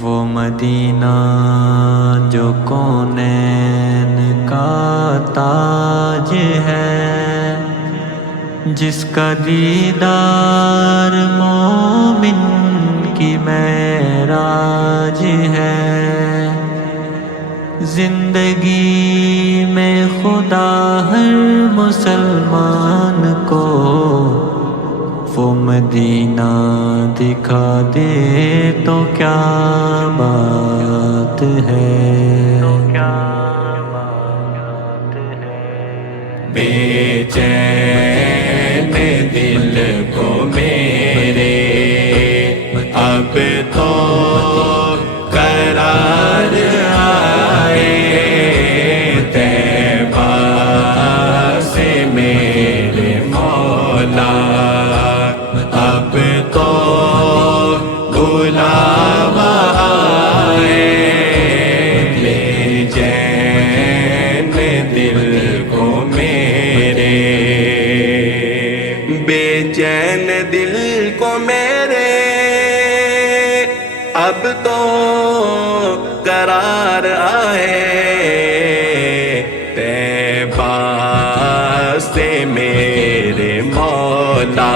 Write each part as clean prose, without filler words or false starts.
وہ مدینہ جو کونین کا تاج ہے، جس کا دیدار مومن کی معراج ہے۔ زندگی میں خدا ہر مسلمان کو وہ مدینہ دکھا دے تو کیا بات ہے، بے چین دل کو میرے اب تو قرار آئے، طیبہ سے میرے مولا اب تو بلاوا آئے، بے چین دل کو میرے، بے چین دل کو میرے اب تو قرار آئے، طیبہ سے میرے مولا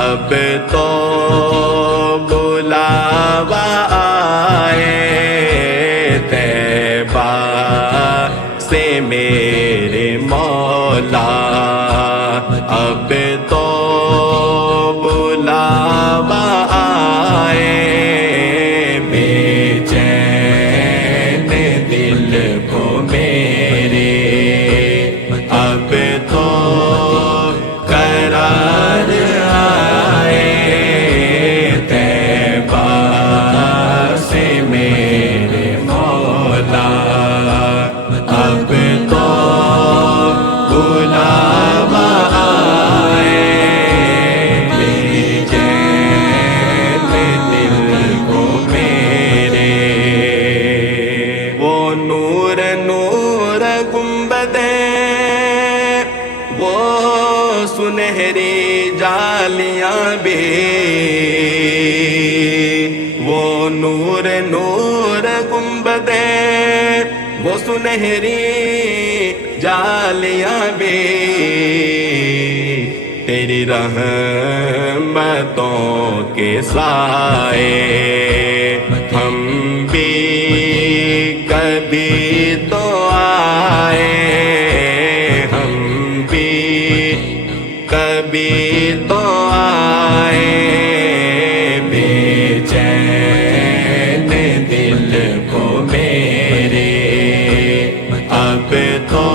اب تو بلاوا آئے، طیبہ سے میرے مولا اب تو بلاوا آئے، بے چین دل کو میرے اب تو قرار آئے، طیبہ سے میرے مولا اب تو بلاوا آئے، بے چین دل کو میرے، وہ نور نور گنبدیں، وہ سنہری جالیاں بھی، وہ نور نور گنبدیں، وہ سنہری جالیاں بھی، تیری رحمتوں کے سائے ہم بھی کبھی تو آئے، ہم بھی کبھی تو آئے، بے چین دل کو میرے اب تو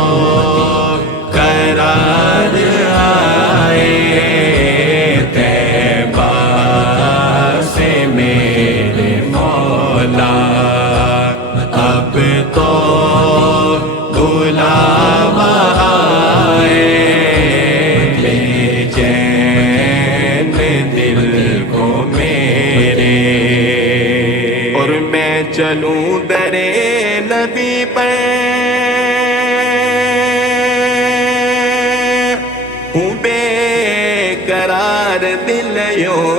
قرار آئے، طیبہ سے میرے مولا اب تو بلاوا آئے، بے چین دل کو میرے، اور میں چلوں درے نبی پر، ہوں بے قرار دل یوں،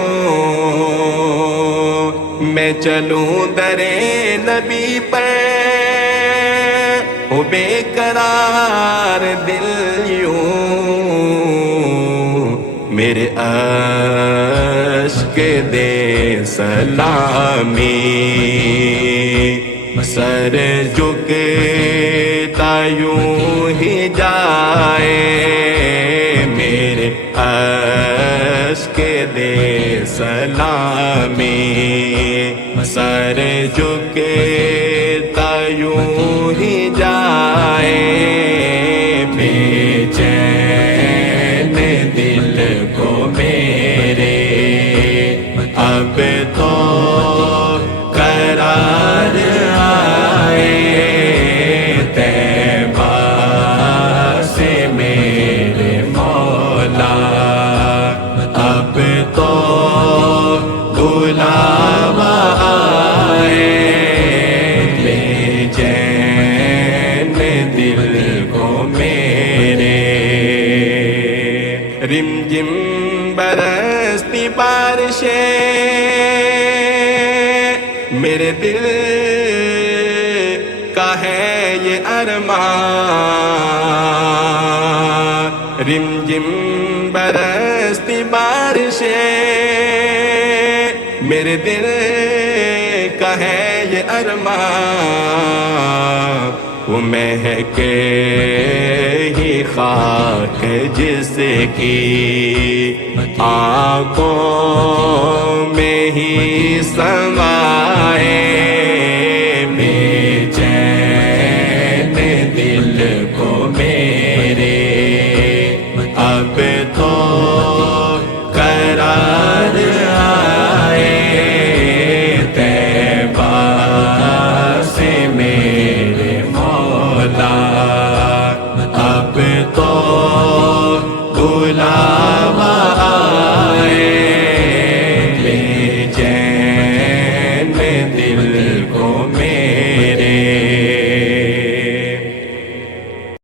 میں چلوں درے نبی پر، ہوں بے قرار دل یوں، میرے عشق دے سلامی، سر جھکتا یوں ہی جائے، میرے عشق دے سلامی، سر جھکتا یوں ہی جائے، بے چین دل کو میرے اب تو قرار آئے، طیبہ سے میرے مولا اب تو بلاوا آئے، بے چین دل کو میرے، رم جم برستی بارشیں، میرے دل کا ہے یہ ارمان، رم جم برستی بارشیں، میرے دل کا ہے یہ ارمان، وہ مہکے ہی خاک جس کی آنکھوں میں ہی سمائے،